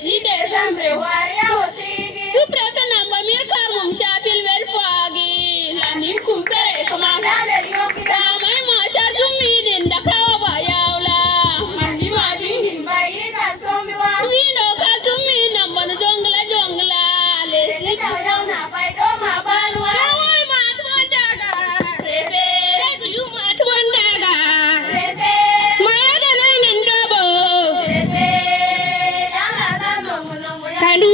si Desembre waria osigi. Suprete namba mirkar mum shapil wel fagi. Lani kusere komanda le yokida. Mai ma sharjum midin da kawa ba yaula. Mandi ma bin bayi da somi wa. Wino kaltum min namba no jongla jongla. Le si na bai do ma banwa. Wai ma twandaga. Rebe. Regu ma twandaga. Rebe. Maya da nainin dobo. Rebe. Yala da no no. Kandu